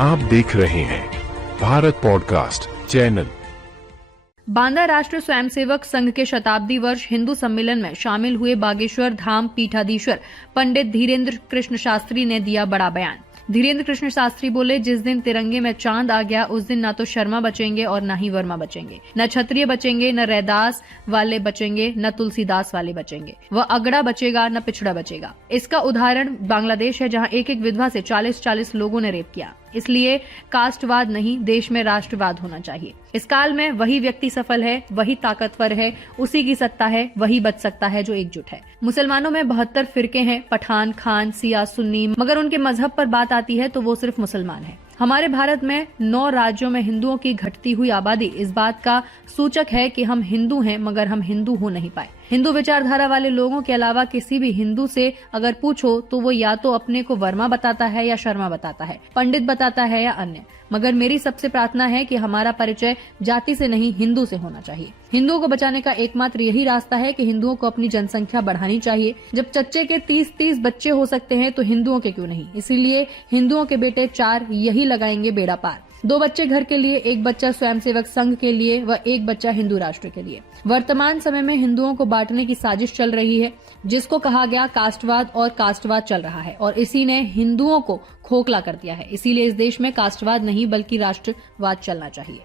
आप देख रहे हैं भारत पॉडकास्ट चैनल। बांदा राष्ट्रीय स्वयंसेवक संघ के शताब्दी वर्ष हिंदू सम्मेलन में शामिल हुए बागेश्वर धाम पीठाधीश्वर पंडित धीरेन्द्र कृष्ण शास्त्री ने दिया बड़ा बयान। धीरेन्द्र कृष्ण शास्त्री बोले, जिस दिन तिरंगे में चांद आ गया उस दिन न तो शर्मा बचेंगे और न ही वर्मा बचेंगे, न क्षत्रिय बचेंगे, न रैदास वाले बचेंगे, न तुलसीदास वाले बचेंगे। वह अगड़ा बचेगा न पिछड़ा बचेगा। इसका उदाहरण बांग्लादेश है, जहां एक एक विधवा से 40-40 लोगों ने रेप किया। इसलिए कास्टवाद नहीं, देश में राष्ट्रवाद होना चाहिए। इस काल में वही व्यक्ति सफल है, वही ताकतवर है, उसी की सत्ता है, वही बच सकता है जो एकजुट है। मुसलमानों में 72 फिरके हैं, पठान, खान, सिया, सुन्नी, मगर उनके मजहब पर बात आती है तो वो सिर्फ मुसलमान है। हमारे भारत में 9 राज्यों में हिंदुओं की घटती हुई आबादी इस बात का सूचक है कि हम हिंदू हैं, मगर हम हिंदू हो नहीं पाए। हिंदू विचारधारा वाले लोगों के अलावा किसी भी हिंदू से अगर पूछो तो वो या तो अपने को वर्मा बताता है या शर्मा बताता है, पंडित बताता है या अन्य। मगर मेरी सबसे प्रार्थना है कि हमारा परिचय जाति से नहीं, हिंदू से होना चाहिए। हिंदुओं को बचाने का एकमात्र यही रास्ता है कि हिंदुओं को अपनी जनसंख्या बढ़ानी चाहिए। जब चच्चे के 30-30 बच्चे हो सकते हैं तो हिंदुओं के क्यों नहीं? इसीलिए हिंदुओं के बेटे 4 यही लगाएंगे बेड़ा पार। 2 बच्चे घर के लिए, 1 बच्चा स्वयंसेवक संघ के लिए व 1 बच्चा हिंदू राष्ट्र के लिए। वर्तमान समय में हिंदुओं को बांटने की साजिश चल रही है, जिसको कहा गया कास्टवाद, और कास्टवाद चल रहा है और इसी ने हिंदुओं को खोखला कर दिया है। इसीलिए इस देश में कास्टवाद नहीं बल्कि राष्ट्रवाद चलना चाहिए।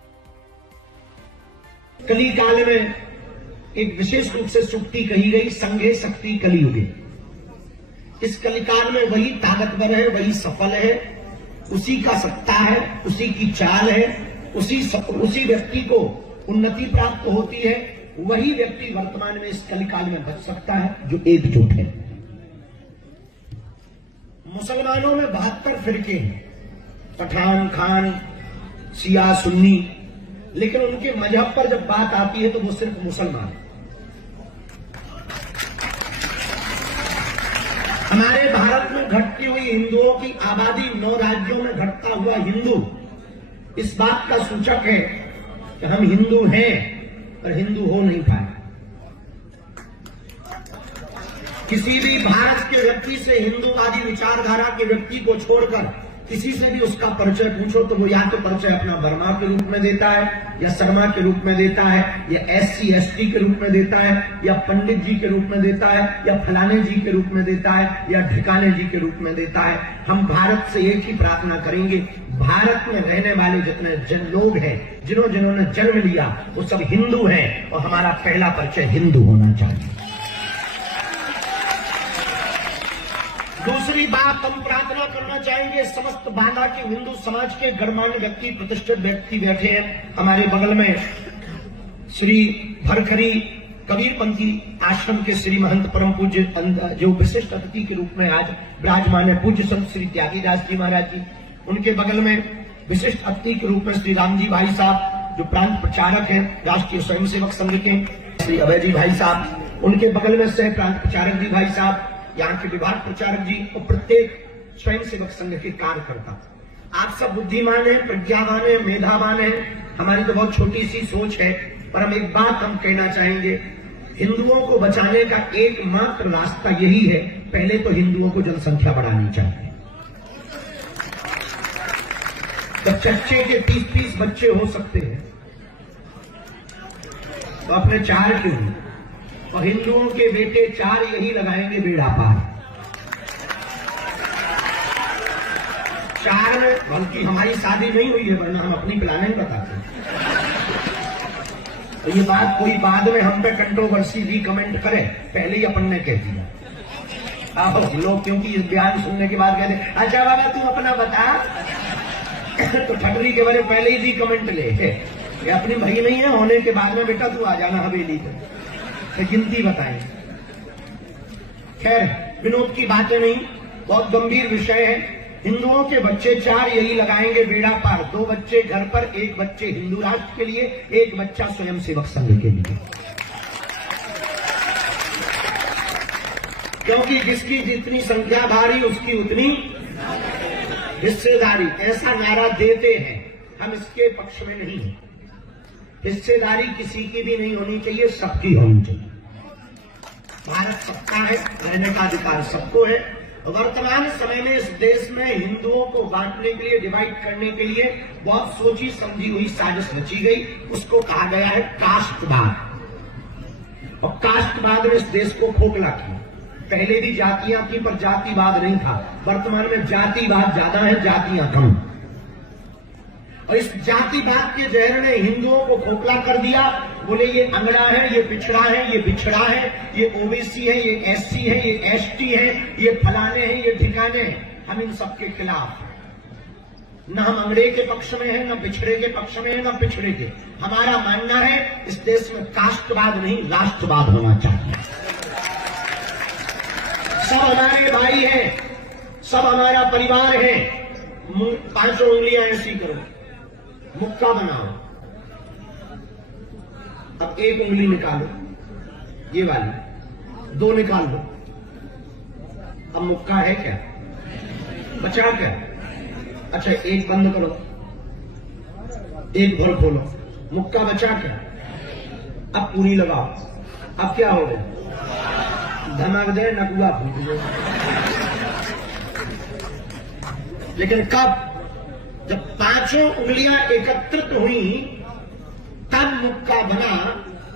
कली काल में एक विशेष रूप से सूक्ति कही गई, संघे शक्ति कलियुगे। इस कलिकाल में वही ताकतवर है, वही सफल है, उसी का सत्ता है, उसी की चाल है, उसी व्यक्ति को उन्नति प्राप्त होती है। वही व्यक्ति वर्तमान में इस कलिकाल में बच सकता है जो एकजुट है। मुसलमानों में 72 फिरके हैं, पठान, खान, सिया, सुन्नी, लेकिन उनके मजहब पर जब बात आती है तो वो सिर्फ मुसलमान है। हमारे भारत में घटती हुई हिंदुओं की आबादी 9 राज्यों में घटता हुआ हिंदू इस बात का सूचक है कि हम हिंदू हैं पर हिंदू हो नहीं पाए। किसी भी भारत के व्यक्ति से, हिंदूवादी विचारधारा के व्यक्ति को छोड़कर किसी से भी उसका परिचय पूछो तो वो या तो परिचय अपना वर्मा के रूप में देता है, या शर्मा के रूप में देता है, या SC ST के रूप में देता है, या पंडित जी के रूप में देता है, या फलाने जी के रूप में देता है, या ठिकाने जी के रूप में देता है। हम भारत से एक ही प्रार्थना करेंगे, भारत में रहने वाले जितने लोग हैं, जिन्होंने जन्म लिया, वो सब हिंदू हैं और हमारा पहला परिचय हिंदू होना चाहिए। दूसरी बात, हम प्रार्थना करना चाहेंगे, समस्त बांदा के हिंदू समाज के गणमान्य व्यक्ति, प्रतिष्ठित व्यक्ति बैठे हैं हमारे बगल में। श्री भरखरी कबीरपंथी आश्रम के श्री महंत परम पूज्य, जो विशिष्ट अतिथि के रूप में आज विराजमान है, पूज्य संत श्री त्यागीदास जी महाराज जी। उनके बगल में विशिष्ट अतिथि के रूप में श्री राम जी भाई साहब, जो प्रांत प्रचारक हैं राष्ट्रीय स्वयंसेवक संघ के, श्री अभय जी भाई साहब। उनके बगल में सह प्रांत प्रचारक जी भाई साहब, यहाँ के विभाग प्रचारक जी और प्रत्येक स्वयंसेवक संघ के कार्यकर्ता। आप सब बुद्धिमान हैं, प्रज्ञावान हैं, मेधावान हैं। हमारी तो बहुत छोटी सी सोच है, पर हम एक बात हम कहना चाहेंगे, हिंदुओं को बचाने का एकमात्र रास्ता यही है, पहले तो हिंदुओं को जनसंख्या बढ़ानी चाहिए। जब चच्चे के 30-30 बच्चे हो सकते हैं तो अपने 4 क्यों नहीं? और हिंदुओं के बेटे 4 यही लगाएंगे बेड़ा पार। 4 में, बल्कि हमारी शादी नहीं हुई है, वरना हम अपनी प्लानिंग बताते हैं। तो ये बात कोई बाद में हम पे कंट्रोवर्सी भी कमेंट करे, पहले ही अपन ने कह दिया। आओ लोग, क्योंकि इस बयान सुनने के बाद कहते, अच्छा बाबा तू अपना बता तो ठगरी के बारे पहले ही दी कमेंट ले, ये अपनी भाई नहीं है, होने के बाद में बेटा तू आ जाना हवेली तो गिनती बताएं। खैर, विनोद की बातें नहीं, बहुत गंभीर विषय है। हिंदुओं के बच्चे 4 यही लगाएंगे बेड़ा पार। 2 बच्चे घर पर, 1 बच्चे हिंदू राष्ट्र के लिए, 1 बच्चा स्वयंसेवक संघ के लिए। क्योंकि जिसकी जितनी संख्या भारी उसकी उतनी हिस्सेदारी, ऐसा नारा देते हैं, हम इसके पक्ष में नहीं हैं। हिस्सेदारी किसी की भी नहीं होनी चाहिए, सबकी होनी चाहिए। भारत सबका है, रहने का अधिकार सबको है। वर्तमान समय में इस देश में हिंदुओं को बांटने के लिए, डिवाइड करने के लिए बहुत सोची समझी हुई साजिश रची गई। उसको कहा गया है कास्टवाद। और कास्टवाद ने इस देश को खोखला किया। पहले भी जातियां थी पर जातिवाद नहीं था। वर्तमान में जातिवाद ज्यादा है, जातियां कम। और इस जातिवाद के जहर ने हिंदुओं को खोखला कर दिया। बोले ये अंगड़ा है, ये पिछड़ा है, ये बिछड़ा है, ये ओबीसी है, ये एससी है, ये एसटी है, ये फलाने हैं, ये ठिकाने हैं। हम इन सबके खिलाफ हैं। न हम अंगड़े के पक्ष में हैं, न पिछड़े के पक्ष में हैं, न पिछड़े के। हमारा मानना है इस देश में कास्टवाद नहीं, राष्ट्रवाद होना चाहिए। सब हमारे भाई हैं, सब हमारा परिवार है। 5 उंगलियां ऐसी करो, मुक्का बनाओ। अब एक उंगली निकालो, ये वाली, 2 निकाल लो। अब मुक्का है क्या? बचा क्या? अच्छा, एक बंद करो, एक भर खोलो, मुक्का बचा क्या? अब पूरी लगाओ। अब क्या हो गया? धमक दे, नकुआ फूट गया। लेकिन कब? जब 5 उंगलियां एकत्रित हुई तब मुक्का बना।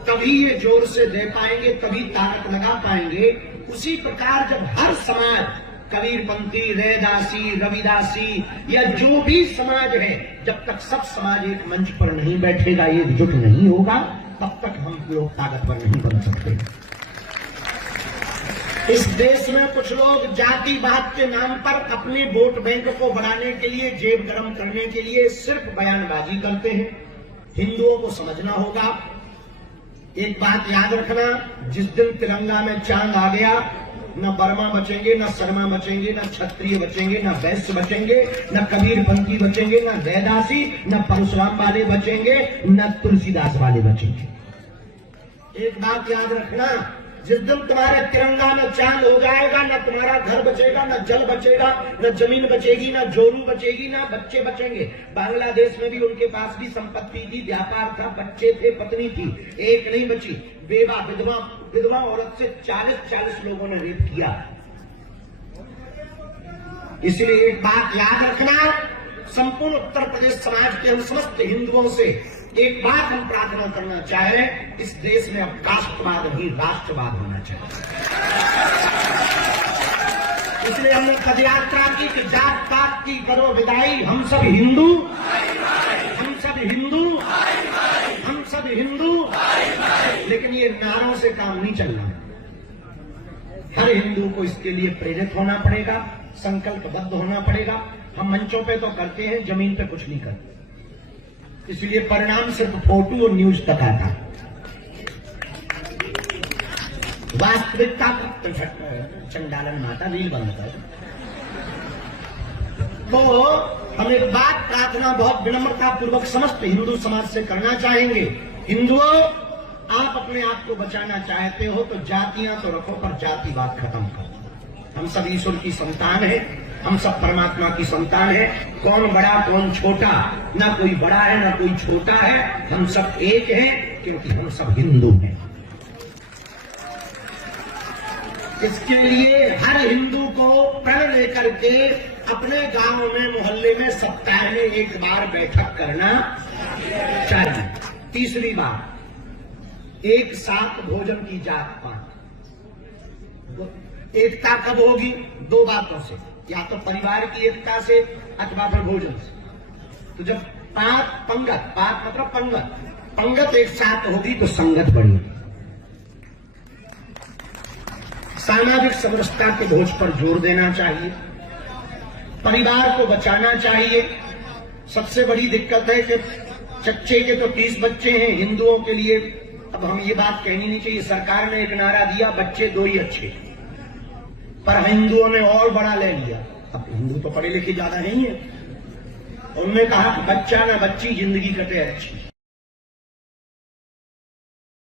तभी ये जोर से दे पाएंगे, तभी ताकत लगा पाएंगे। उसी प्रकार जब हर समाज, कबीरपंथी, रैदासी, रविदासी या जो भी समाज है, जब तक सब समाज एक मंच पर नहीं बैठेगा, एकजुट नहीं होगा, तब तक हम लोग ताकतवर नहीं बन सकते। इस देश में कुछ लोग जातिवाद के नाम पर अपने वोट बैंक को बढ़ाने के लिए, जेब गरम करने के लिए सिर्फ बयानबाजी करते हैं। हिंदुओं को समझना होगा। एक बात याद रखना, जिस दिन तिरंगा में चांद आ गया, न बर्मा बचेंगे, न शर्मा बचेंगे, न क्षत्रिय बचेंगे, न वैश्य बचेंगे, न कबीरपंथी बचेंगे, न रैदासी, न परशुराम वाले बचेंगे, न तुलसीदास वाले बचेंगे। एक बात याद रखना, जिस दिन तुम्हारे तिरंगा में चांद हो जाएगा, न तुम्हारा घर बचेगा, न जल बचेगा, न जमीन बचेगी, न जोरू बचेगी, न बच्चे बचेंगे। बांग्लादेश में भी उनके पास भी संपत्ति थी, व्यापार था, बच्चे थे, पत्नी थी, एक नहीं बची। विधवा औरत से 40 लोगों ने रेप किया। इसलिए एक बात याद रखना, संपूर्ण उत्तर प्रदेश समाज के हम समस्त हिंदुओं से एक बात हम प्रार्थना करना चाह रहे हैं, इस देश में अब कास्टवाद नहीं, राष्ट्रवाद होना चाहिए। इसलिए हमने पदयात्रा की कि जात पात की करो विदाई, हम सब हिंदू, हम सब हिंदू, हम सब हिंदू। लेकिन ये नारों से काम नहीं चलना है। हर हिंदू को इसके लिए प्रेरित होना पड़ेगा, संकल्पबद्ध होना पड़ेगा। हम मंचों पे तो करते हैं, जमीन पे कुछ नहीं करते। इसलिए परिणाम सिर्फ फोटो और न्यूज तक आता है। वास्तविकता का चंडालन माता रील बंद कर। तो हम एक बात प्रार्थना बहुत विनम्रता पूर्वक समस्त हिंदू समाज से करना चाहेंगे। हिंदुओं, आप अपने आप को बचाना चाहते हो तो जातियां तो रखो, पर जातिवाद खत्म करो। हम सब ईश्वर की संतान है, हम सब परमात्मा की संतान है। कौन बड़ा कौन छोटा, ना कोई बड़ा है ना कोई छोटा है, हम सब एक हैं, क्योंकि हम सब हिंदू हैं। इसके लिए हर हिंदू को प्रण लेकर के अपने गांव में, मोहल्ले में सप्ताह में एक बार बैठक करना चाहिए। तीसरी बात, एक साथ भोजन की जात पात। एकता कब होगी? 2 बातों से, या तो परिवार की एकता से अथवा फिर भोजन से। तो जब पंगत, पात मतलब पंगत एक साथ होगी तो संगत बढ़ेगी। सामाजिक समरसता के भोज पर जोर देना चाहिए, परिवार को बचाना चाहिए। सबसे बड़ी दिक्कत है कि चच्चे के तो 30 बच्चे हैं हिंदुओं के लिए। अब हम ये बात कहनी नहीं चाहिए, सरकार ने एक नारा दिया, बच्चे 2 ही अच्छे, पर हिंदुओं ने और बड़ा ले लिया। अब हिंदू तो पढ़े लिखे ज्यादा नहीं है, उन्होंने कहा कि बच्चा ना बच्ची जिंदगी कटे अच्छी।